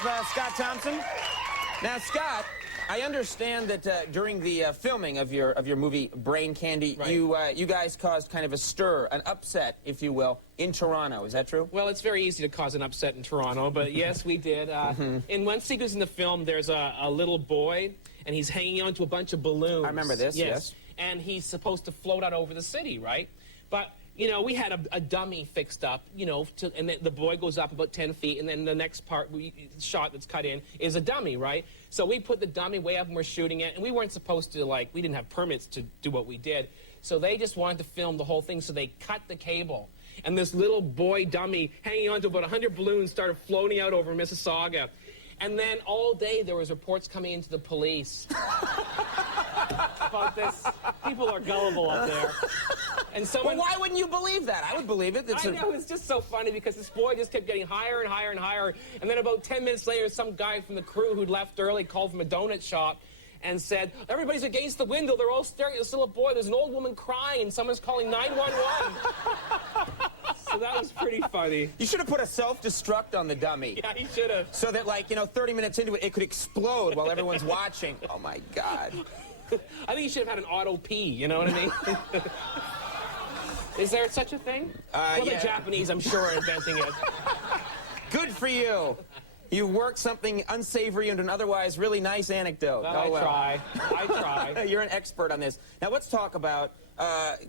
Scott Thompson. Now, Scott, I understand that during the filming of your movie Brain Candy, right, you guys caused kind of a stir, an upset, if you will, in Toronto. Is that true? Well, it's very easy to cause an upset in Toronto, but yes, we did. In one sequence in the film, there's a little boy, and he's hanging onto a bunch of balloons. I remember this, yes. And he's supposed to float out over the city, right? But, you know, we had a dummy fixed up, you know, and then the boy goes up about 10 feet, and then the next shot that's cut in is a dummy, right? So we put the dummy way up and we're shooting it, and we weren't supposed to, like, we didn't have permits to do what we did. So they just wanted to film the whole thing, so they cut the cable. And this little boy dummy hanging onto about 100 balloons started floating out over Mississauga. And then all day there was reports coming into the police about this. People are gullible up there. And someone, well, why wouldn't you believe that? I would believe it. I know, it's just so funny because this boy just kept getting higher and higher and higher. And then about 10 minutes later, some guy from the crew who'd left early called from a donut shop and said, everybody's against the window. They're all staring at this little boy. There's an old woman crying, and someone's calling 911. So that was pretty funny. You should have put a self-destruct on the dummy. Yeah, he should have. So that, like, you know, 30 minutes into it, it could explode while everyone's watching. Oh, my God. I think you should have had an auto pee, you know what I mean? Is there such a thing? Well, yeah. The Japanese, I'm sure, are inventing it. Good for you. You worked something unsavory into an otherwise really nice anecdote. Well, I try. You're an expert on this. Now, let's talk about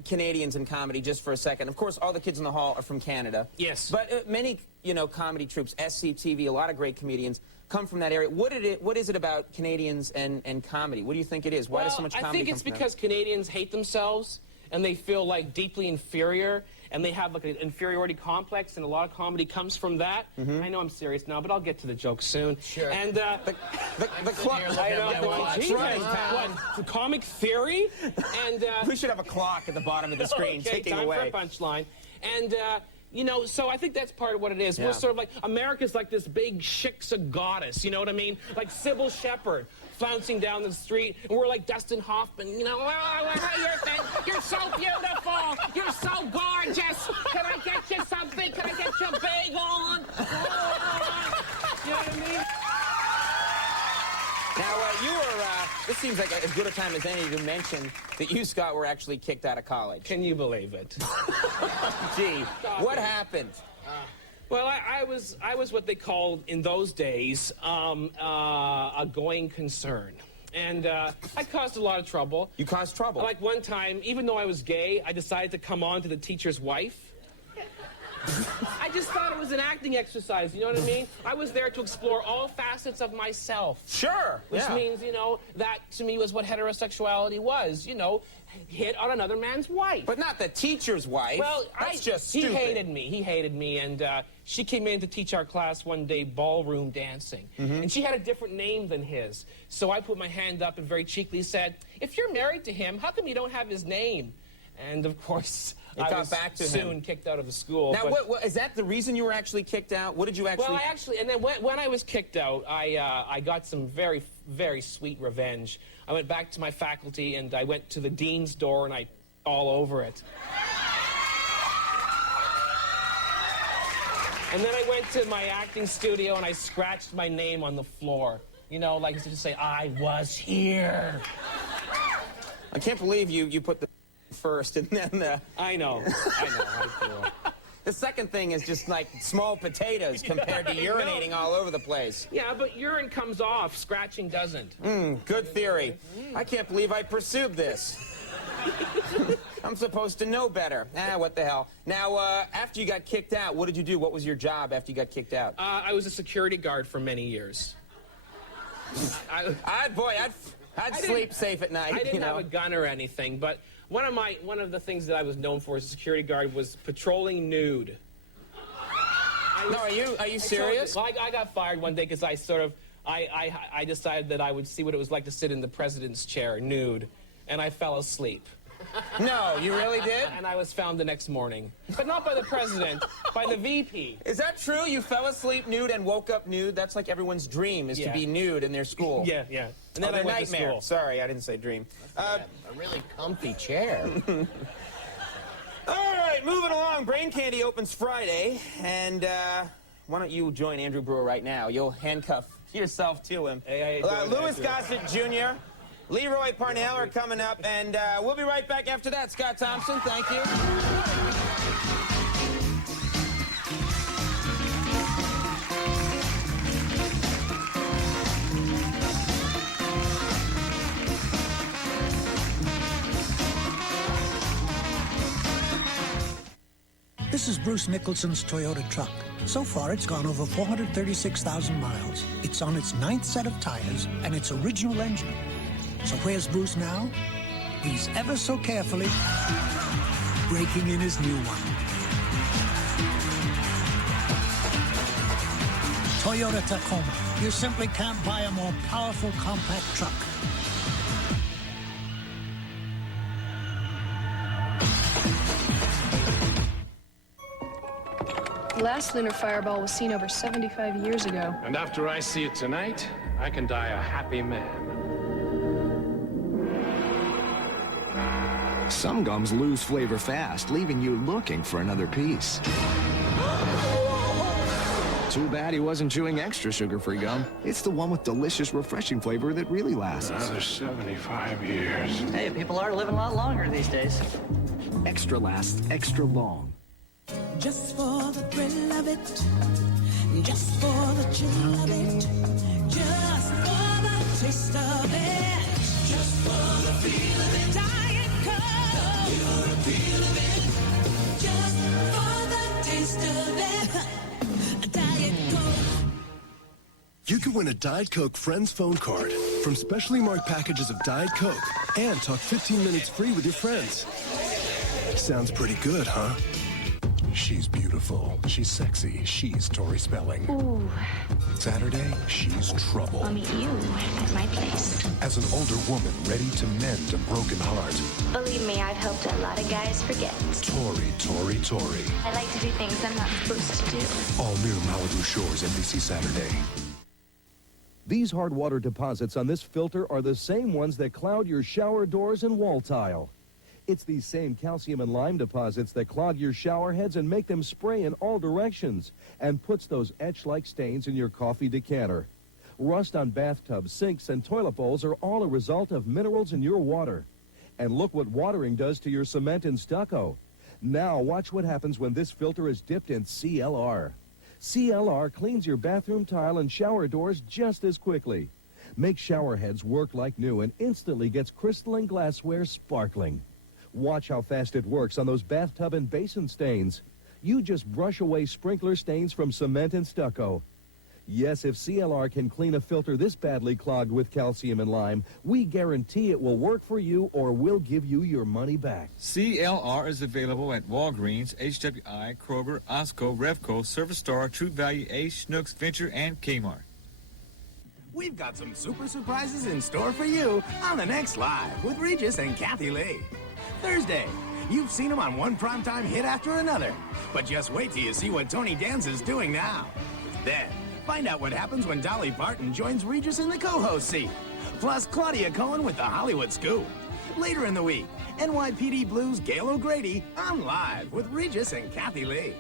Canadians in comedy just for a second. Of course, all the kids in the hall are from Canada. Yes. But many, you know, comedy troupes, SCTV, a lot of great comedians come from that area. What is it about Canadians and comedy? What do you think it is? Why does so much comedy I think it's because Canadians hate themselves, and they feel, like, deeply inferior, and they have, like, an inferiority complex, and a lot of comedy comes from that. I know I'm serious now, but I'll get to the joke soon. Sure. And the clock. What? Comic theory? And we should have a clock at the bottom of the screen ticking time away. For a punchline. And you know, so I think that's part of what it is. Yeah. We're sort of like, America's like this big shiksa goddess, you know what I mean? Like Sybil Shepherd flouncing down the street, and we're like Dustin Hoffman, you know, you're so beautiful, you're so gorgeous, can I get you something, can I get you a bagel on? You know what I mean? Now, you were, this seems like as good a time as any to mention that you, Scott, were actually kicked out of college. Can you believe it? Gee, what happened? Well, I was what they called in those days a going concern. And I caused a lot of trouble. You caused trouble? Like one time, even though I was gay, I decided to come on to the teacher's wife. I just thought it was an acting exercise, you know what I mean? I was there to explore all facets of myself. Sure, Which means, you know, that to me was what heterosexuality was, you know, hit on another man's wife. But not the teacher's wife. Well, that's just stupid. He hated me, and she came in to teach our class one day ballroom dancing. And she had a different name than his. So I put my hand up and very cheekily said, if you're married to him, how come you don't have his name? And, of course, I was soon kicked out of the school. Now, what, is that the reason you were actually kicked out? What did you actually... Well, and then when I was kicked out, I got some very, very sweet revenge. I went back to my faculty, and I went to the dean's door, and I all over it. And then I went to my acting studio, and I scratched my name on the floor. You know, like to say, I was here. I can't believe you put the first and then the... I know. The second thing is just like small potatoes compared to urinating all over the place. Yeah, but urine comes off, scratching doesn't. Good theory. I can't believe I pursued this. I'm supposed to know better. What the hell. Now, after you got kicked out, what did you do? What was your job after you got kicked out? I was a security guard for many years. I'd sleep safe at night. I didn't have a gun or anything, but one of the things that I was known for as a security guard was patrolling nude. Are you serious? Well, I got fired one day because I decided that I would see what it was like to sit in the president's chair nude, and I fell asleep. No, you really did? And I was found the next morning. But not by the president, by the VP. Is that true? You fell asleep nude and woke up nude? That's like everyone's dream, is to be nude in their school. Yeah. And then I went nightmare. to school. Sorry, I didn't say dream. A really comfy chair. All right, moving along. Brain Candy opens Friday, and why don't you join Andrew Brewer right now? You'll handcuff yourself to him. Hey, Louis Gossett Jr., Leroy Parnell are coming up, and we'll be right back after that. Scott Thompson, thank you. This is Bruce Nicholson's Toyota truck. So far, it's gone over 436,000 miles. It's on its 9th set of tires and its original engine. So where's Bruce now? He's ever so carefully breaking in his new one. Toyota Tacoma. You simply can't buy a more powerful compact truck. The last lunar fireball was seen over 75 years ago. And after I see it tonight, I can die a happy man. Some gums lose flavor fast, leaving you looking for another piece. Too bad he wasn't chewing extra sugar-free gum. It's the one with delicious, refreshing flavor that really lasts. Another 75 years. Hey, people are living a lot longer these days. Extra lasts extra long. Just for the thrill of it, just for the chill of it, just for the taste of it, just for the feel of it. Diet Coke, the pure appeal of it, just for the taste of it. Diet Coke. You can win a Diet Coke Friends phone card from specially marked packages of Diet Coke and talk 15 minutes free with your friends. Sounds pretty good, huh? She's beautiful. She's sexy. She's Tori Spelling. Ooh. Saturday, she's trouble. I'll meet you at my place. As an older woman ready to mend a broken heart. Believe me, I've helped a lot of guys forget. Tori. I like to do things I'm not supposed to do. All new Malibu Shores, NBC Saturday. These hard water deposits on this filter are the same ones that cloud your shower doors and wall tile. It's these same calcium and lime deposits that clog your shower heads and make them spray in all directions and puts those etch-like stains in your coffee decanter. Rust on bathtubs, sinks, and toilet bowls are all a result of minerals in your water. And look what watering does to your cement and stucco. Now watch what happens when this filter is dipped in CLR. CLR cleans your bathroom tile and shower doors just as quickly. Makes shower heads work like new and instantly gets crystalline glassware sparkling. Watch how fast it works on those bathtub and basin stains. You just brush away sprinkler stains from cement and stucco. Yes, if CLR can clean a filter this badly clogged with calcium and lime, we guarantee it will work for you or we'll give you your money back. CLR is available at Walgreens, HWI, Kroger, Osco, Revco, Service Star, True Value, Ace, Schnucks, Venture, and Kmart. We've got some super surprises in store for you on the next Live with Regis and Kathie Lee. Thursday, you've seen them on one primetime hit after another. But just wait till you see what Tony Danza's doing now. Then, find out what happens when Dolly Parton joins Regis in the co-host seat. Plus, Claudia Cohen with the Hollywood Scoop. Later in the week, NYPD Blues' Gail O'Grady on Live with Regis and Kathie Lee.